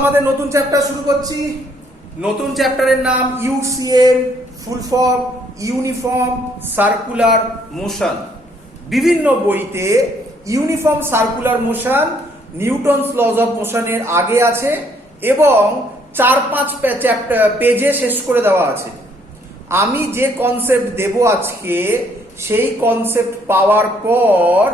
আমাদের নতুন চ্যাপ্টার শুরু করছি। নতুন চ্যাপ্টারের নাম UCM, full form uniform circular motion. বিভিন্ন বইতে uniform circular motion Newton's laws of মোশনের আগে আছে এবং 4-5 পেজে শেষ করে দেওয়া আছে। আমি যে কনসেপ্ট দেব আজকে সেই কনসেপ্ট পাওয়ার পর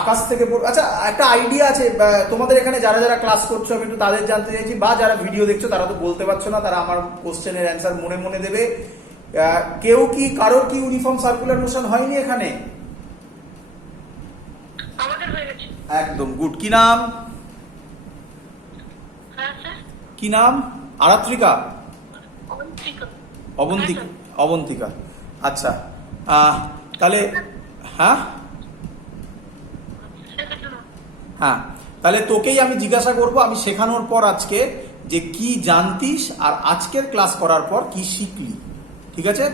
আকাশ থেকে আচ্ছা একটা আইডিয়া আছে তোমাদের এখানে যারা যারা ক্লাস করছো, আমি একটু তাদের জানতে চাইছি, বা যারা ভিডিও দেখছো তারা তো বলতে পারছো না, তারা আমার কোশ্চেনের অ্যান্সার মনে মনে দেবে। কারোর কি ইউনিফর্ম সার্কুলার মোশন হয়নি এখানে? আমাদের হয়ে গেছে। একদম গুড। কি নাম? হ্যাঁ স্যার। কি নাম? আরাত্রিকা? অবন্তিকা। অবন্তিকা। আচ্ছা তাহলে হ্যাঁ হ্যাঁ তাহলে তোকেই আমি জিজ্ঞাসা করব, আমি শেখানোর পর আজকে যে কি জানতিস আর আজকের ক্লাস করার পর কি শিখলি, ঠিক আছে?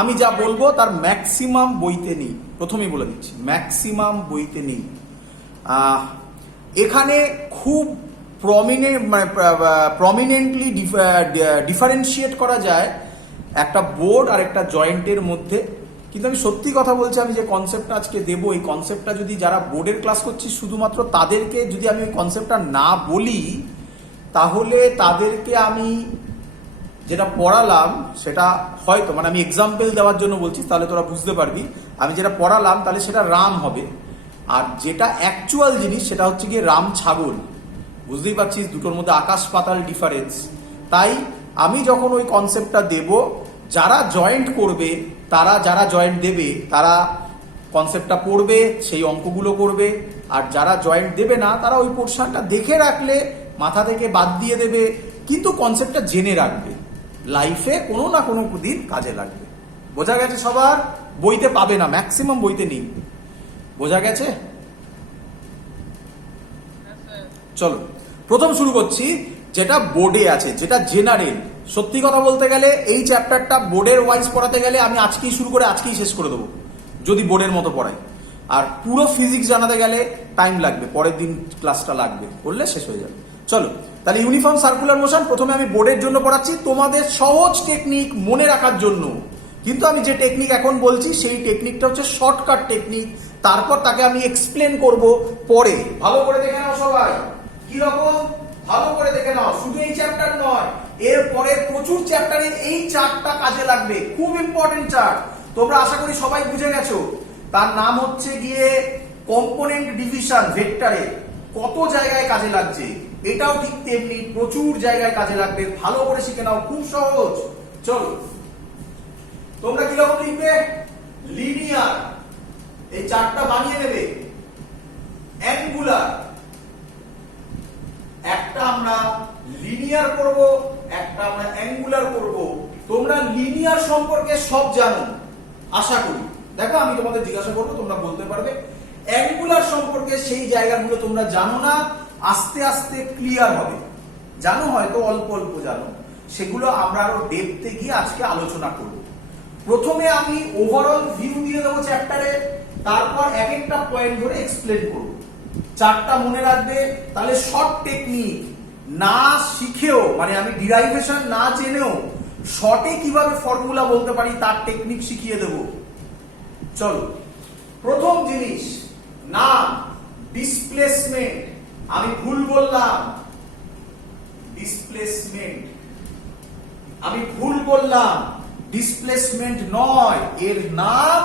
আমি যা বলবো তার ম্যাক্সিমাম বইতে নেই, প্রথমেই বলে দিচ্ছি, ম্যাক্সিমাম বইতে নেই। এখানে খুব প্রমিনেন্টলি ডিফারেন্সিয়েট করা যায় একটা বোর্ড আর একটা জয়েন্টের মধ্যে। কিন্তু আমি সত্যি কথা বলছি, আমি যে কনসেপ্টটা আজকে দেবো, এই কনসেপ্টটা যদি যারা বোর্ডের ক্লাস করছি শুধুমাত্র তাদেরকে যদি আমি ওই কনসেপ্টটা না বলি, তাহলে তাদেরকে আমি যেটা পড়ালাম সেটা হয়তো আমি এক্সাম্পল দেওয়ার জন্য বলছি, তাহলে তোরা বুঝতে পারবি। আমি যেটা পড়ালাম তাহলে সেটা রাম হবে, আর যেটা অ্যাকচুয়াল জিনিস সেটা হচ্ছে গিয়ে রাম ছাগল। বুঝতেই পারছিস দুটোর মধ্যে আকাশ পাতাল ডিফারেন্স। তাই আমি যখন ওই কনসেপ্টটা দেব, যারা জয়েন্ট করবে, যারা জয়েন্ট দেবে তারা কনসেপ্টটা পড়বে, সেই অঙ্কগুলো করবে, আর যারা জয়েন্ট দেবে না তারা ওই পোর্শনটা দেখে রাখলে মাথা থেকে বাদ দিয়ে দেবে, কিন্তু কনসেপ্টটা জেনে রাখবে, লাইফে কোনো না কোনো দিন কাজে লাগবে। বোঝা গেছে সবার? বইতে পাবে না, ম্যাক্সিমাম বইতে নেই। বোঝা গেছে? চলো প্রথম শুরু করছি যেটা বোর্ডে আছে, যেটা জেনারেল। সত্যি কথা বলতে গেলে এই চ্যাপ্টারটা বোর্ডের ওয়াইজ পড়াতে গেলে আমি আজকেই শুরু করে আজকেই শেষ করে দেবো যদি বোর্ডের মতো পড়াই। আর পুরো ফিজিক্স জানাতে গেলে টাইম লাগবে, পরের দিন ক্লাসটা লাগবে, করলে শেষ হয়ে যাবে। চলো তাহলে ইউনিফর্ম সার্কুলার মোশন প্রথমে আমি বোর্ডের জন্য পড়াচ্ছি, তোমাদের সহজ টেকনিক মনে রাখার জন্য। কিন্তু আমি যে টেকনিক এখন বলছি সেই টেকনিকটা হচ্ছে শর্টকাট টেকনিক, তারপর তাকে আমি এক্সপ্লেন করব পরে। ভালো করে দেখে নাও সবাই, কিরকম ভালো করে দেখে নাও। শুধু এই চ্যাপ্টার নয়, এর পরে প্রচুর চ্যাপ্টারে এই চার্টটা কাজে লাগবে, খুব ইম্পর্টেন্ট চার্ট। তোমরা আশা করি সবাই বুঝে গেছো, তার নাম হচ্ছে গিয়ে কম্পোনেন্ট ডিভিশন ভেক্টরে কত জায়গায় কাজে লাগছে। এটাও ঠিক তেমনি প্রচুর জায়গায় কাজে লাগবে, ভালো করে শিখে নাও, খুব সহজ। চলো তোমরা কিরকম লিখবে? লিনিয়ার, এই চার্টটা বানিয়ে নেবে। অ্যাঙ্গুলার, একটা আমরা লিনিয়ার করব, একটা আমরা অ্যাঙ্গুলার করব। তোমরা লিনিয়ার সম্পর্কে সব জানো আশা করি। দেখো আমি তোমাদের জিজ্ঞাসা করবো, তোমরা বলতে পারবে। অ্যাঙ্গুলার সম্পর্কে সেই জায়গাগুলো তোমরা জানো না, আস্তে আস্তে ক্লিয়ার হবে। জানো হয়তো অল্প অল্প জানো, সেগুলো আমরা আরো ডেপথে গিয়ে আজকে আলোচনা করব। প্রথমে আমি ওভারঅল ভিউ দিয়ে দেবো চ্যাপ্টারে, তারপর এক একটা পয়েন্ট ধরে এক্সপ্লেন করব। চারটা মনে রাখবে, তাহলে শর্ট টেকনিক না শিখেও, আমি ডিরাইভেশন না জেনেও শর্টে কিভাবে ফর্মুলা বলতে পারি তার টেকনিক শিখিয়ে দেব। চলো প্রথম জিনিস, নাম ডিসপ্লেসমেন্ট। আমি ভুল বললাম, ডিসপ্লেসমেন্ট, আমি ভুল বললাম, ডিসপ্লেসমেন্ট নয়, এর নাম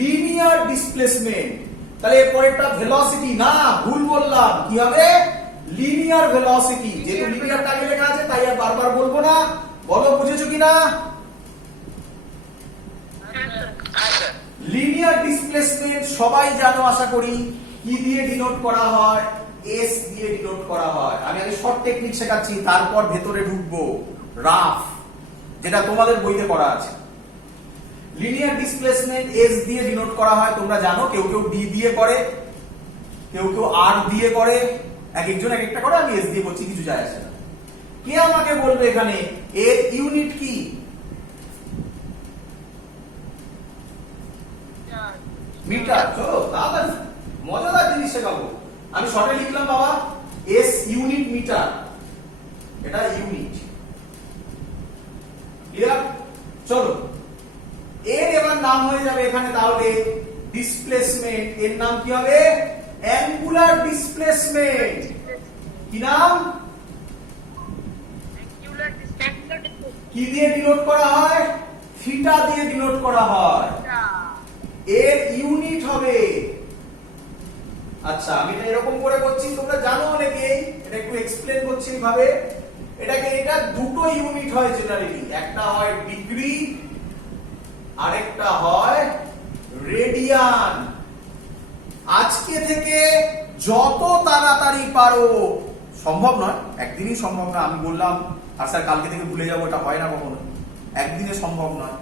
লিনিয়ার ডিসপ্লেসমেন্ট। তাহলে এরপরেরটা ভেলোসিটি, না ভুল বললাম, কি হবে? Linear velocity. যেহেতু লিনিয়ার আগে লেখা আছে তাই আর বারবার বলবো না। বলো বুঝেছো কিনা? লিনিয়ার ডিসপ্লেসমেন্ট সবাই জানো আশা করি, কি দিয়ে ডিনোট করা হয়? এস দিয়ে ডিনোট করা হয়। আমি আগে শর্ট টেকনিক শেখাচ্ছি, তারপর ভেতরে ঢুকবো রাফ, যেটা তোমাদের বইতে করা আছে। লিনিয়ার ডিসপ্লেসমেন্ট এস দিয়ে ডিনোট করা হয়, তোমরা জানো। কেউ কেউ ডি দিয়ে করে, কেউ কেউ আর দিয়ে করে, এক একজন এক একটা করে। আমি এস দিয়ে করছি, কিছু যায় আসে না। কে আমাকে বলবে এখানে এর ইউনিট কি? মিটার। চলো তাড়াতাড়ি, মজাদার জিনিস শেখাবো। আমি শর্টে লিখলাম বাবা এস ইউনিট মিটার, এটা ইউনিট। ক্লিয়ার? চলো এর এবার নাম হয়ে যাবে এখানে তাহলে ডিসপ্লেসমেন্ট। এর নাম কি হবে? Angular displacement. কি নাম? কি দিয়ে ডিনোট করা হয়? থিটা দিয়ে ডিনোট করা হয়। এর ইউনিট হবে, আচ্ছা আমি এটা এরকম করে করছি, তোমরা জানো অনেকেই, এটা একটু এক্সপ্লেন করছি এইভাবে। এটা দুটো ইউনিট হয় জেনারেলি, একটা হয় ডিগ্রি আরেকটা হয় রেডিয়ান। আজকে থেকে যত তাড়াতাড়ি পারো, সম্ভব নয়, একদিনই সম্ভব না, আমি বললাম আর স্যার কালকে থেকে ভুলে যাবো, এটা হয় না কখনো, একদিনে সম্ভব নয়।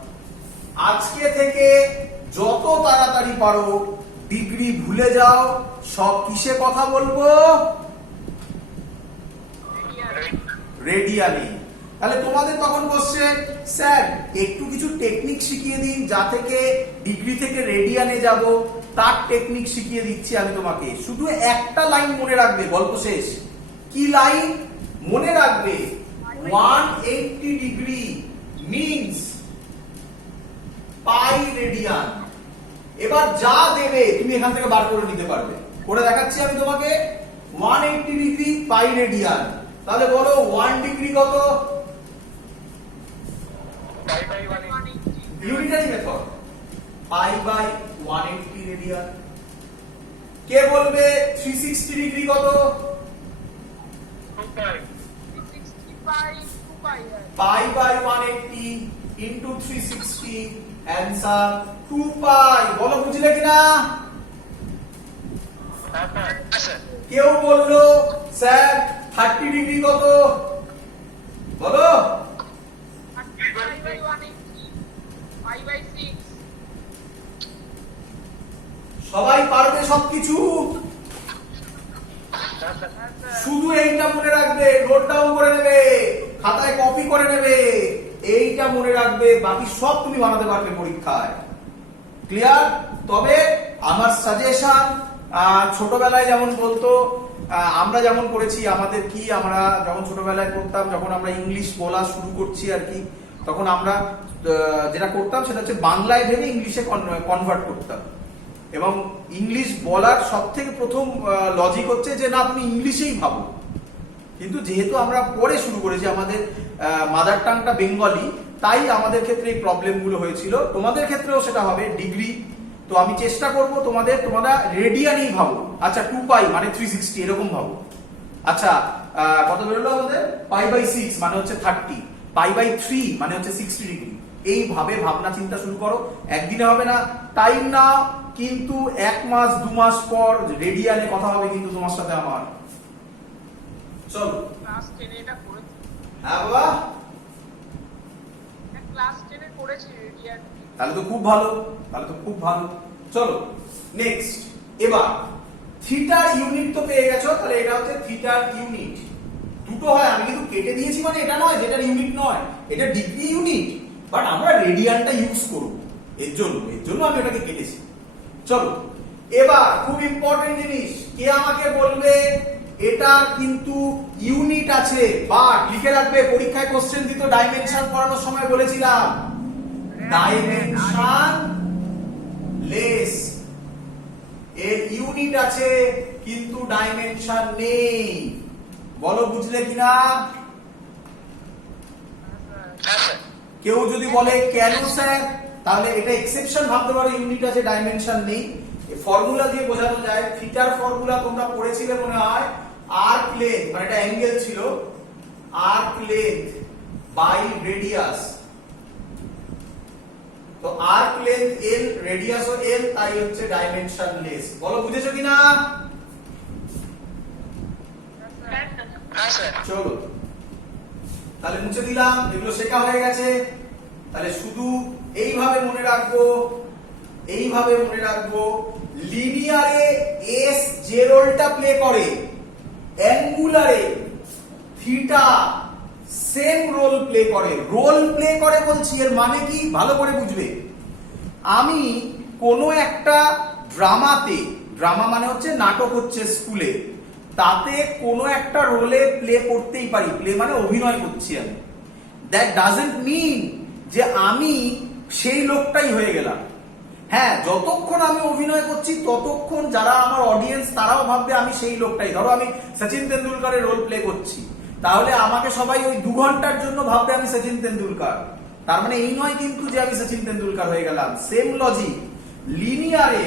আজকে থেকে যত তাড়াতাড়ি পারো ডিগ্রি ভুলে যাও, সব কিসে কথা বলবো? রেডিয়ানে। তাহলে তোমাদের তখন বসছে স্যার একটু কিছু টেকনিক শিখিয়ে দিন, যা থেকে ডিগ্রি থেকে রেডিয়ানে যাব, তার টেকনিক শিখিয়ে দিচ্ছি আমি তোমাকে। শুধু একটা লাইন মনে রাখবে, গল্প শেষ। কি লাইন মনে রাখবে? 180 ডিগ্রি মিনস পাই রেডিয়ান। এবার যা দেবে তুমি এখান থেকে বার করে নিতে পারবে। করে দেখাচ্ছি আমি তোমাকে। 180 ডিগ্রি পাই রেডিয়ান, তাহলে বলো 1 ডিগ্রি কত? Unitary method, pi by 180 radian. কে বলবে 360 ডিগ্রি কত? Pi by 180 into 360, answer 2 pi. বলো বুঝলে কিনা? কেউ বললো স্যার 30 ডিগ্রি কত? বলো। সবাই পারবে সবকিছু? শুধু এইটা মনে রাখবে, নোট ডাউন করে নেবে, খাতায় কপি করে নেবে, এইটা মনে রাখবে, বাকি সব তুমি বানাতে পারবে পরীক্ষায়। ক্লিয়ার? তবে আমার সাজেশন, ছোটবেলায় যেমন বলতো, আমরা যেমন করেছি, আমাদের কি, আমরা যখন ছোটবেলায় করতাম, যখন আমরা ইংলিশ বলা শুরু করছি আর কি, তখন আমরা যেটা করতাম সেটা হচ্ছে বাংলায় ভেবে ইংলিশে কনভার্ট করতাম। এবং ইংলিশ বলার সব থেকে প্রথম লজিক হচ্ছে যে না তুমি ইংলিশেই ভাবো। কিন্তু যেহেতু আমরা পরে শুরু করেছি, আমাদের মাদার টাংটা বেঙ্গলি, তাই আমাদের ক্ষেত্রে এই প্রবলেমগুলো হয়েছিল। তোমাদের ক্ষেত্রেও সেটা হবে ডিগ্রি। তো আমি চেষ্টা করব তোমরা রেডিয়ানই ভাবো। আচ্ছা 2 পাই মানে 360 এরকম ভাবো। আচ্ছা কত বেরোলো আমাদের? পাই বাই 6 মানে হচ্ছে 30, পাই বাই 3 মানে হচ্ছে 60 ডিগ্রি। এইভাবে ভাবনা চিন্তা শুরু করো। একদিনে হবে না, টাইম নাও, কিন্তু 1 মাস 2 মাস পর রেডিয়ানে কথা হবে কিন্তু তোমার সাথে আমার। চলো ক্লাস 10 এটা করেছি। হ্যাঁ বাবা, ক্লাস 10 এ করেছি রেডিয়ান। তাহলে তো খুব ভালো, তাহলে তো খুব ভালো। চলো নেক্সট। এবার থিটার ইউনিট তো পেয়ে গেছো, তাহলে এটা হচ্ছে থিটার ইউনিট। দুটো হয়, আমি কিন্তু কেটে দিয়েছি মানে এটা নয় যেটার ইউনিট নয়, এটা ডিগ্রি ইউনিট, বাট আমরা রেডিয়ানটা ইউজ করব এর জন্য আমি এটাকে কেটেছি। চলো এবার খুব ইম্পর্টেন্ট জিনিস, কে আমাকে বলবে এটার কিন্তু ইউনিট আছে, বাট লিখে রাখবে, পরীক্ষায় কোশ্চেন দিত, ডাইমেনশন পড়ানোর সময় বলেছিলাম ডাইমেনশন লেস। এর ইউনিট আছে কিন্তু ডাইমেনশন নেই। বলো বুঝলে কিনা? কেউ যদি বলে কেন স্যার, তাহলে এটা এক্সেপশন ভাবতে পারো, ইউনিট আছে ডাইমেনশন নেই। ফর্মুলা দিয়ে বোঝানো যায়। থিটার ফর্মুলা তোমরা পড়েছিলে মনে হয়, আর্ক লেন্থ মানে এটা অ্যাঙ্গেল ছিল, আর্ক লেন্থ বাই রেডিয়াস। তো আর্ক লেন্থ এল, রেডিয়াসও এল, তাই হচ্ছে ডাইমেনশন লেস। বলো বুঝেছো কিনা? চলো তাহলে মুছে দিলাম, এগুলো শেখা হয়ে গেছে। তাহলে শুধু এইভাবে মনে রাখবো, এইভাবে মনে রাখবো, লিনিয়ারে এস যে রোলটা প্লে করে, অ্যাঙ্গুলারে থিটা সেম রোল প্লে করে। রোল প্লে করে বলছি, এর মানে কি ভালো করে বুঝবে। আমি কোনো একটা ড্রামা মানে হচ্ছে নাটক হচ্ছে স্কুলে, তাতে কোনো একটা রোলে প্লে করতেই পারি, প্লে মানে অভিনয় করছি আমি। দ্যাট ডাজন্ট মিন যে আমি সেই লোকটাই হয়ে গেলাম। হ্যাঁ, যতক্ষণ আমি অভিনয় করছি ততক্ষণ যারা আমার অডিয়েন্স তারাও ভাববে আমি সেই লোকটাই। ধরো আমি সচিন তেন্ডুলকারের রোল প্লে করছি, তাহলে আমাকে সবাই ওই 2 ঘন্টার জন্য ভাববে আমি সচিন তেন্ডুলকার। তার মানে এই নয় কিন্তু যে আমি সচিন তেন্ডুলকার হয়ে গেলাম। সেম লজিক লিনিয়ারে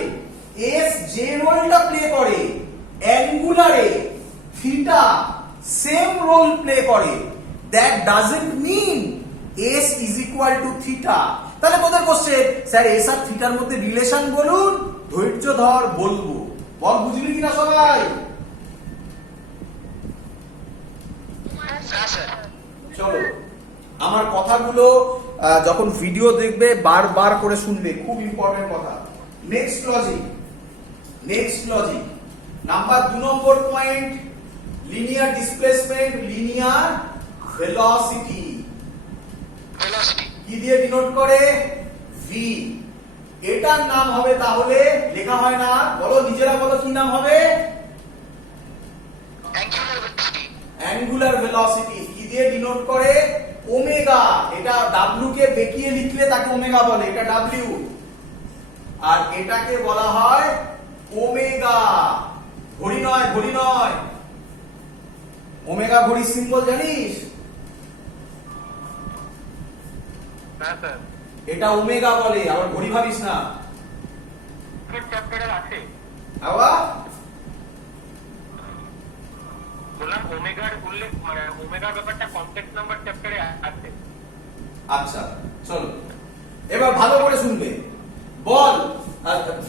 এস যে রোলটা প্লে করে, অ্যাঙ্গুলারে থিটা সেম রোল প্লে করে। That doesn't mean s is equal to theta. তাহলে তোদের কোশ্চেন, স্যার এস আর থিটার মধ্যে রিলেশন বলুন। ধৈর্য ধর, বলবো। বল বুঝলি কিনা সবাই? চলো, আমার কথাগুলো যখন ভিডিও দেখবে বারবার করে শুনবে, খুব ইম্পর্টেন্ট কথা। নেক্সট লজিক নাম্বার 2 নম্বর point, linear displacement, linear velocity. কি দিয়ে ডিনোট করে? ভি। এটার নাম হবে, তাহলে লেখা হয় না, বলো নিজেরা বলো কি নাম হবে? Angular velocity. কি দিয়ে ডিনোট করে? ওমেগা। এটা ডাব্লিউ কে বেঁকিয়ে লিখলে তাকে ওমেগা বলে, এটা ডাব্লিউ। আর এটাকে বলা হয় ওমেগা। ঘড়ি নয়। ওমেগা ঘড়ির সিম্বল জানিস? এটা ওমেগা বলে, আবার ঘড়ি ভাবিস না। আছে আবার বললাম ওমেগার উল্লেখ, মানে ওমেগার ব্যাপারটা কমপ্লেক্স নাম্বার চ্যাপ্টারে আছে। আচ্ছা চলো, এবার ভালো করে শুনবে। বল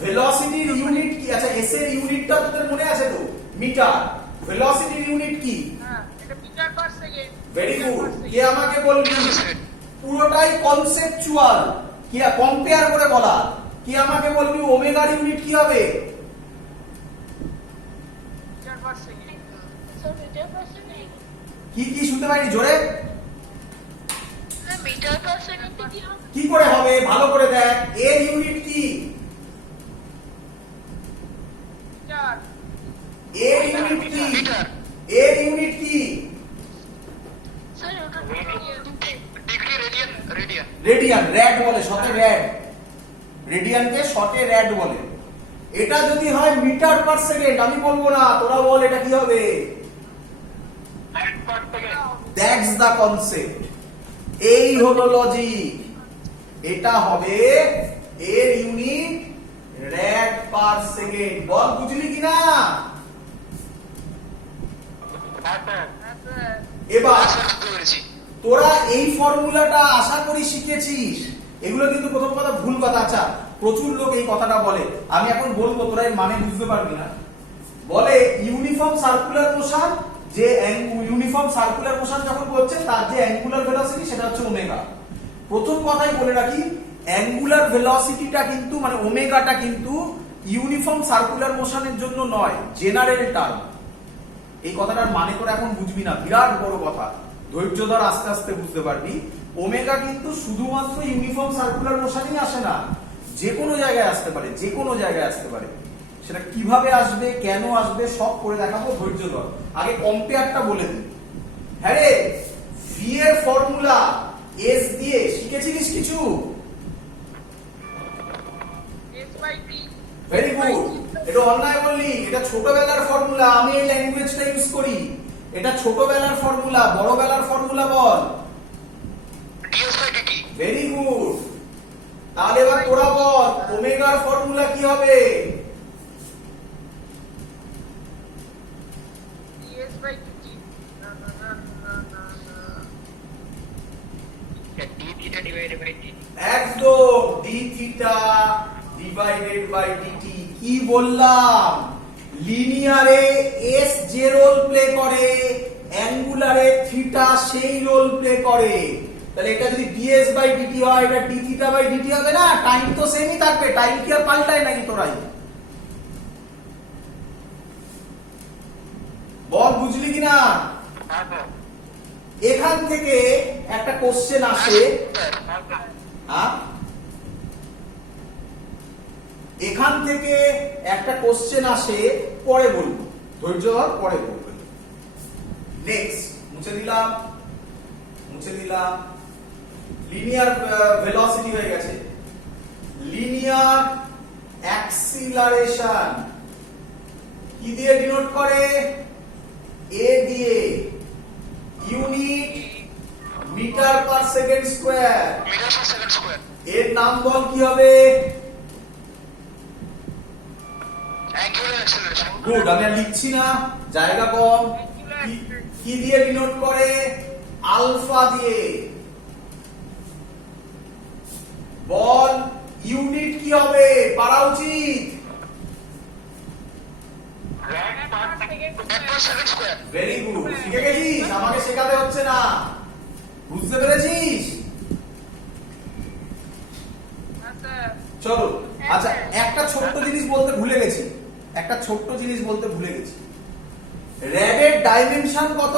ভেলোসিটির ইউনিট কি? আচ্ছা এস এর ইউনিটটা তোদের মনে আছে তো? মিটার। ভেলোসিটির ইউনিট কি? হ্যাঁ, এটা metre per second. Very good. কে আমাকে বলবি? পুরোটাই কনসেপচুয়াল, কি কম্পেয়ার করে বলা। কি আমাকে বলবি ওমেগার ইউনিট কি হবে? Metre per second. কি শুনতে পাইনি জোরে? মিটার পার সেকেন্ড কি হবে? কি করে হবে ভালো করে দেখ। এর ইউনিট কি? মিটার। এর ইউনিট কি? এর ইউনিট কি? স্যার ওটা ডিগ্রি, রেডিয়ান। রেডিয়ান। র‍্যাড বলে, শর্টে র‍্যাড। রেডিয়ানকে শর্টে র‍্যাড বলে। এটা যদি হয় মিটার পার সেকেন্ড, আমি বলবো না, তোরা বল এটা কি হবে? That's the concept. এই হলো লজিক। এটা হবে এর ইউনিট র‍্যাড পার সেকেন্ড। বল বুঝলি কিনা? এবার তোরা এই ফর্মুলাটা আশা করি শিখেছিস। এগুলো কিন্তু প্রথম কথা ভুল কথা। আচ্ছা, প্রচুর লোক এই কথাটা বলে, আমি এখন বলবো, তোরা এর মানে বুঝতে পারবি না। বলে ইউনিফর্ম সার্কুলার মোশন, যে ইউনিফর্ম সার্কুলার মোশন যখন করছে তার যে অ্যাঙ্গুলার ভেলোসিটি সেটা হচ্ছে ওমেগা। প্রথম কথাই বলে রাখি, অ্যাঙ্গুলার ভেলোসিটিটা কিন্তু মানে ওমেগাটা কিন্তু ইউনিফর্ম সার্কুলার মোশনের জন্য নয়, জেনারেল টার্ম। এই কথাটার মানে করে এখন বুঝবি না, বিরাট বড় কথা। ধৈর্য ধর, আস্তে আস্তে বুঝতে পারবি। ওমেগা কিন্তু শুধুমাত্র ইউনিফর্ম সার্কুলার মোশনই আসে না, যে কোনো জায়গায় আসতে পারে, যে কোনো জায়গায় আসতে পারে। সেটা কিভাবে আসবে, কেন আসবে, সব করে দেখাবো। ধৈর্য ধর, আগে কম্পেয়ারটা বলে দিই। হ্যাঁ রে, ভি এর ফর্মুলা এস দিয়ে শিখেছিলিস কিছু? Very good. এটা অন্যায় বললি, এটা ছোটবেলার ফর্মুলা। আমি এই ল্যাঙ্গুয়েজটা ইউজ করি। এটা ছোটবেলার ফর্মুলা, বড়বেলার ফর্মুলা বল। Very good. তাহলে এবার তোরা বল ওমেগার ফর্মুলা কি হবে? একদম d theta divided by dt. কি বললাম? লিনিয়ারে এস যে রোল প্লে করে, অ্যাঙ্গুলারে থিটা সেই রোল প্লে করে। তাহলে এটা যদি ডিএস বাই ডিটি হয়, এটা ডি থিটা বাই ডিটি হবে না? টাইম তো সেমই থাকবে, টাইম কি আর পাল্টায় নাকি তোরাই? বল বুঝলি কিনা? এখান থেকে একটা কোশ্চেন আসে। এখান থেকে একটা কোশ্চেন আসে, পরে বলবো, ধৈর্য ধর, পরে বলবো। নেক্সট, মুছে দিলাম, লিনিয়ার ভেলোসিটি হয়ে গেছে। লিনিয়ার অ্যাক্সিলারেশন কি দিয়ে ডিনোট করে? এ দিয়ে। Unit metre per second square. এর নাম বল কি হবে? গুড, আমি আর লিখছি না, জায়গা কম। কি দিয়ে ডিনোট করে? আলফা দিয়ে। বল ইউনিট কি হবে? পারা উচিত। ভেরি গুড, শিখে গেছিস, আমাকে শেখাতে হচ্ছে না, বুঝতে পেরেছিস? চলো, আচ্ছা একটা ছোট্ট জিনিস বলতে ভুলে গেছি, র্যাবের ডাইমেনশন কত?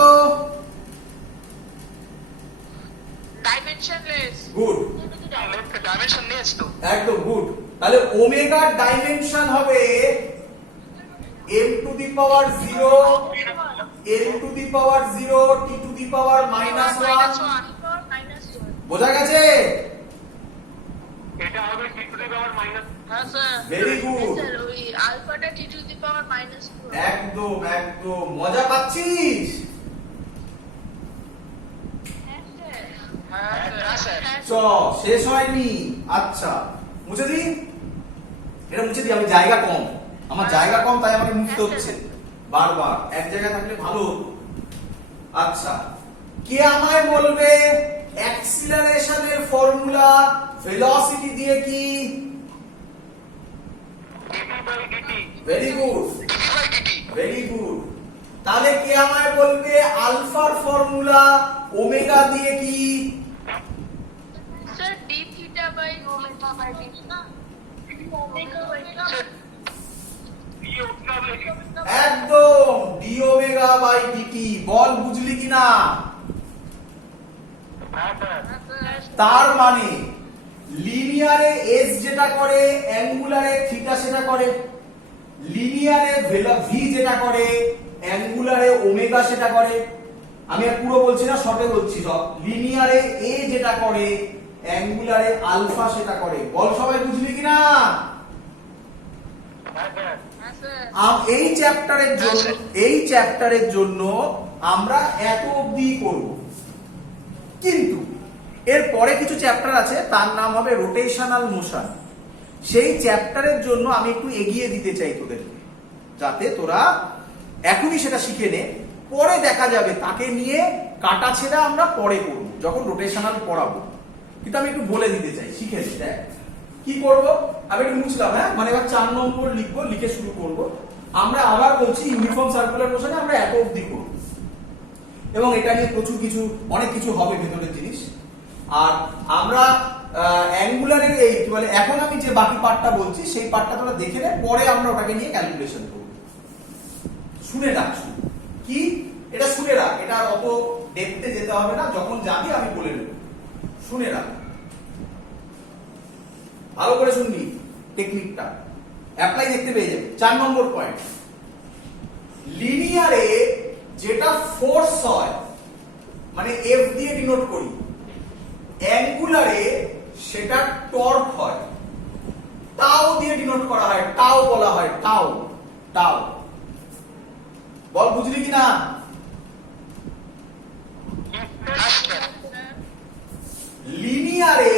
ডাইমেনশনলেস। গুড, ডাইমেনশনলেস তো একদম গুড। তাহলে ওমেগার ডাইমেনশন হবে m to the power 0, n to the power 0, t to the power -1। বোঝা গেছে? এটা হবে t to the power minus. হ্যাঁ স্যার। ভেরি গুড, স্যার ওই আলফাটা t টু দি পাওয়ার -4। একদম মজা পাচ্ছিস? হ্যাঁ স্যার। চ শেষ হয়নি। আচ্ছা মুছে দিই, এটা মুছে দিই, আমি জায়গা কম, আমার জায়গা কম, তাই আমাকে মুছতে হচ্ছে বারবার, এক জায়গায় থাকলে ভালো হতো। আচ্ছা, কে আমায় বলবে অ্যাক্সিলারেশনের ফর্মুলা ভেলোসিটি দিয়ে কি? Very good. তাহলে কে আমায় বলবে আলফার ফর্মুলা ওমেগা দিয়ে কি? Sir d theta by omega by d না, ওমেগা বাই একদম ডি ওমেগা বাই ডিটি। বল বুঝলি কিনা? তার মানে লিনিয়ারে এস যেটা করে, অ্যাঙ্গুলারে থিটা সেটা করে। লিনিয়ারে ভি যেটা করে, অ্যাঙ্গুলারে ওমেগা সেটা করে। আমি আর পুরো বলছি না, শর্টে বলছি সব। লিনিয়ারে এ যেটা করে, অ্যাঙ্গুলারে আলফা সেটা করে। বল সবাই বুঝলি কিনা? এই চ্যাপ্টারের জন্য আমরা এত অবধি করব, কিন্তু এর পরে কিছু চ্যাপ্টার আছে, তার নাম হবে রোটেশনাল মোশন। সেই চ্যাপ্টারের জন্য আমি একটু এগিয়ে দিতে চাই তোদেরকে, যাতে তোরা এখনই সেটা শিখে নে, পরে দেখা যাবে তাকে নিয়ে কাটাছেড়া আমরা পরে করব যখন রোটেশনাল পড়াবো। কিন্তু আমি একটু বলে দিতে চাই, শিখে নে। দেখ কি করব, আমি একটু মুছলাম, হ্যাঁ, মানে এবার 4 নম্বর লিখবো, লিখে শুরু করব। আমরা আবার বলছি ইউনিফর্ম সার্কুলার মোশনে আমরা এত অবধি করব, এবং এটা নিয়ে প্রচুর কিছু, অনেক কিছু হবে ভেতরের জিনিস। আর আমরা অ্যাঙ্গুলারের এই কি বলে, এখন আমি যে বাকি পার্টটা বলছি সেই পার্টটা তোরা দেখে নে, পরে আমরা ওটাকে নিয়ে ক্যালকুলেশন করব। শুনে রাখ, কি এটা শুনে রাখ, এটা অত ডেপথে যেতে হবে না, যখন যাবি আমি বলে নেব, শুনে রাখ, ভালো করে শুনবি, টেকনিকটা অ্যাপ্লাই দেখতে পেয়ে যাবে। 4 নম্বর পয়েন্ট, লিনিয়ারে যেটা ফোর্স হয়, মানে এফ দিয়ে ডিনোট করি, অ্যাঙ্গুলারে সেটা টর্ক হয়, টাও দিয়ে ডিনোট করা হয়, টাও বলা হয়, টাও। বল বুঝলি কিনা? লিনিয়ারে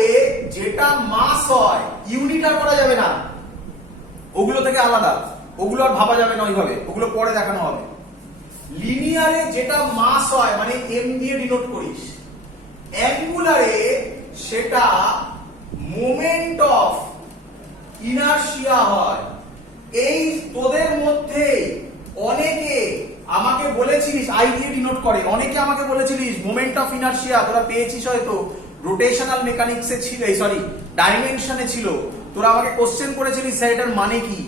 যেটা মাস হয়, ইউনিট আর করা যাবে না, ওগুলো থেকে আলাদা, ওগুলো আর ভাবা যাবে না ওইভাবে, ওগুলো পরে দেখানো হবে। লিনিয়ারে যেটা মাস হয়, মানে এম দিয়ে ডিনোট করিস, অ্যাঙ্গুলারে সেটা মোমেন্ট অফ ইনারশিয়া হয়। এই তোদের মধ্যে অনেকে আমাকে বলেছিলিস আই দিয়ে ডিনোট করে, অনেকে আমাকে বলেছিলিস মোমেন্ট অফ ইনারশিয়া, তোরা পেয়েছিস হয়তো, রোটেশনাল মেকানিক্সে ছিল, সরি ডাইমেনশনে ছিল, তোরা আমাকে কোশ্চেন করেছিলিস স্যার এটার মানে কি?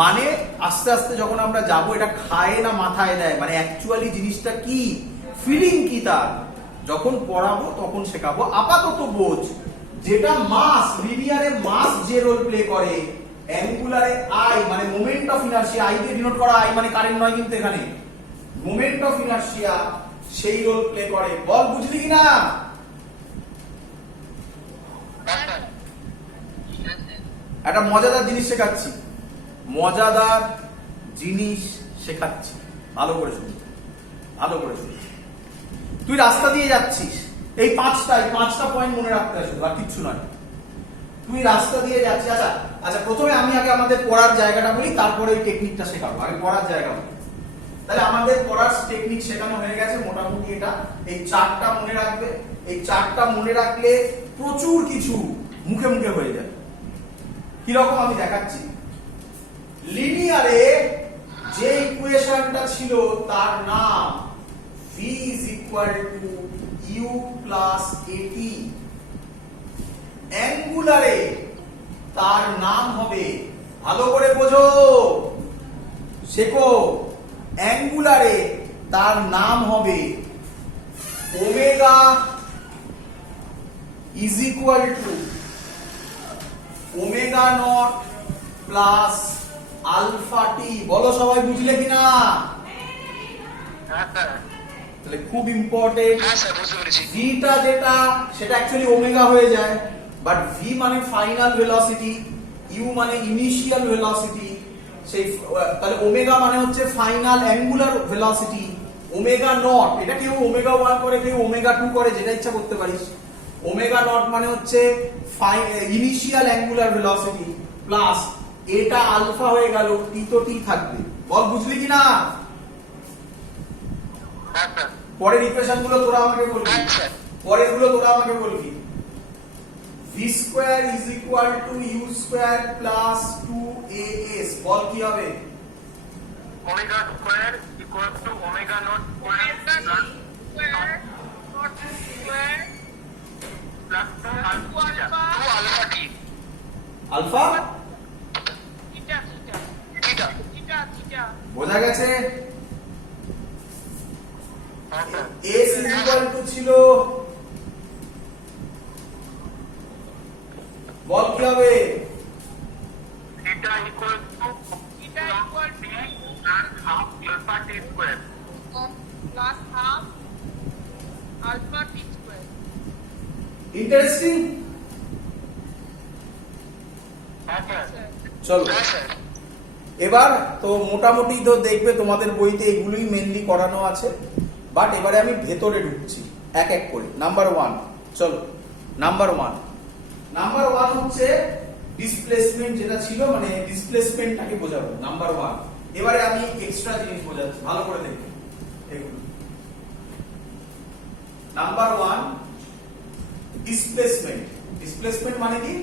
মানে আস্তে আস্তে যখন আমরা যাব, এটা খায় না মাথায় দেয়, মানে অ্যাকচুয়ালি জিনিসটা কি, ফিলিং কি তার, যখন পড়াবো তখন শেখাবো। আপাতত বোঝ, যেটা মাস, লিনিয়ারে মাস যে রোল প্লে করে, অ্যাঙ্গুলারে আই মানে মোমেন্ট অফ ইনার্শিয়া, আই দিয়ে ডিনোট করা, আই মানে কারেন্ট নয় কিন্তু এখানে, মোমেন্ট অফ ইনার্শিয়া সেই রোল প্লে করে। বল বুঝলি কি না? একটা মজাদার জিনিস শেখাচ্ছি, মজাদার জিনিস শেখাচ্ছি, ভালো করে শুনি, ভালো করে শুনি। তুই রাস্তা দিয়ে যাচ্ছিস, এই পাঁচটা পয়েন্ট মনে রাখতে হবে, আর কিচ্ছু নয়। তুই রাস্তা দিয়ে যাচ্ছিস, আচ্ছা আচ্ছা প্রথমে আমি আগে আমাদের পড়ার জায়গাটা বলি, তারপরে এই টেকনিকটা শেখাবো। আগে পড়ার জায়গা বলি। তাহলে আমাদের পড়ার টেকনিক শেখানো হয়ে গেছে মোটামুটি। এটা এই চারটা মনে রাখবে, এই চারটা মনে রাখলে প্রচুর কিছু মুখে মুখে হয়ে যাবে। কিরকম আমি দেখাচ্ছি। লিনিয়ারে যে ইকুয়েশনটা ছিল তার নাম v is equal to u plus at। অ্যাঙ্গুলারে তার নাম হবে, ভালো করে বোঝো, শেখো, অ্যাঙ্গুলারে তার নাম হবে omega is equal to omega naught plus alpha T. বলো সবাই বুঝলে কিনা? হ্যাঁ স্যার। তাহলে খুব ইম্পর্টেন্ট, হ্যাঁ স্যার বুঝতে পেরেছি। ভিটা যেটা সেটা অ্যাকচুয়ালি ওমেগা হয়ে যায়, বাট ভি মানে ফাইনাল ভেলোসিটি, ইউ মানে ইনিশিয়াল ভেলোসিটি। সেই তাহলে ওমেগা মানে হচ্ছে final angular velocity. Omega not এটা কেউ ওমেগা 1 করে, কেউ ওমেগা 2 করে, যেটা ইচ্ছা করতে পারিস। ওমেগা নট মানে হচ্ছে ইনিশিয়াল অ্যাঙ্গুলার ভেলোসিটি প্লাস এটা আলফা হয়ে গেল, টি তো টি থাকবে। বল বুঝলি কিনা? হ্যাঁ স্যার। পরের ইকুয়েশন গুলো তোরা আমাকে বলবি, হ্যাঁ স্যার। পরের গুলো তোরা আমাকে বলবি। v square is equal to U square plus 2as। বল কি হবে? Omega square equal to omega naught square plus alpha T. Alpha theta theta theta. Theta theta বোঝা গেছে? হ্যাঁ sir. s is equal to ছিল, বল কি হবে? Theta equal to theta equal to plus half alpha T square. Plus half alpha T square. Interesting. হ্যাঁ sir. চলো হ্যাঁ স্যার। এবার তো মোটামুটি তো দেখবে তোমাদের বইতে এগুলোই মেনলি করানো আছে, বাট এবারে আমি ভেতরে ঢুকছি এক এক করে। নাম্বার 1, চলো নাম্বার 1 হচ্ছে ডিসপ্লেসমেন্ট, যেটা ছিল মানে ডিসপ্লেসমেন্টটাকে বোঝাবো নাম্বার 1। এবারে আমি এক্সট্রা জিনিস বোঝাচ্ছি, ভালো করে দেখো এগুলো। Number 1 displacement. ডিসপ্লেসমেন্ট মানে কি?